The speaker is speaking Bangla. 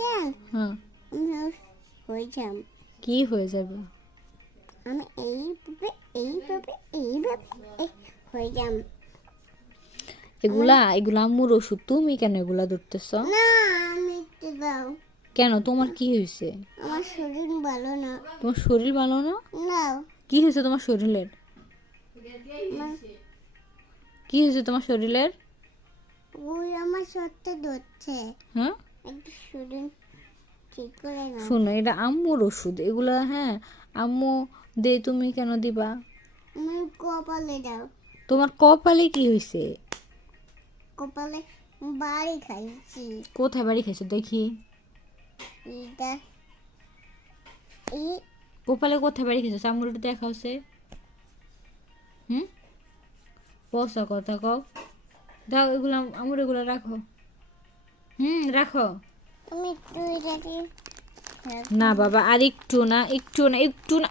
কেন হ্যাঁ আমি হয়ে যাব কি হয়ে যাবে? আমি এইভাবে হয়ে যাব এগুলা এগুলা আম্মুর ওষুধ, তুমি কেন এগুলা ধরতেছ? না আমি একটু দাও কেন, তোমার কি হয়েছে? আমার শরীর ভালো না তোমার শরীর ভালো না? নাও কি হয়েছে তোমার শরীরের? কি হয়েছে তোমার শরীরের? ওই আমার সত্যি ধরছে হ্যাঁ একটু শরীর ঠিক করে না শোনো, এটা আম্মুর ওষুধ এগুলা। হ্যাঁ আম্মু দে, তুমি কেন দিবা? আমার কপালে দাও তোমার কপালে কি হয়েছে? কপালে বাড়ি খাইছি কোথায় বাড়ি খাইছো দেখি? এটা এই কপালে কোথায় বাড়ি খাইছো? আম্মুর একটু দেখা হচ্ছে। পয়সা কথা কও। দাও এগুলা আম্মুর, এগুলা রাখো। রাখো। তুমি একটু এটাকে না বাবা, আর একটু না, একটু না, একটু না।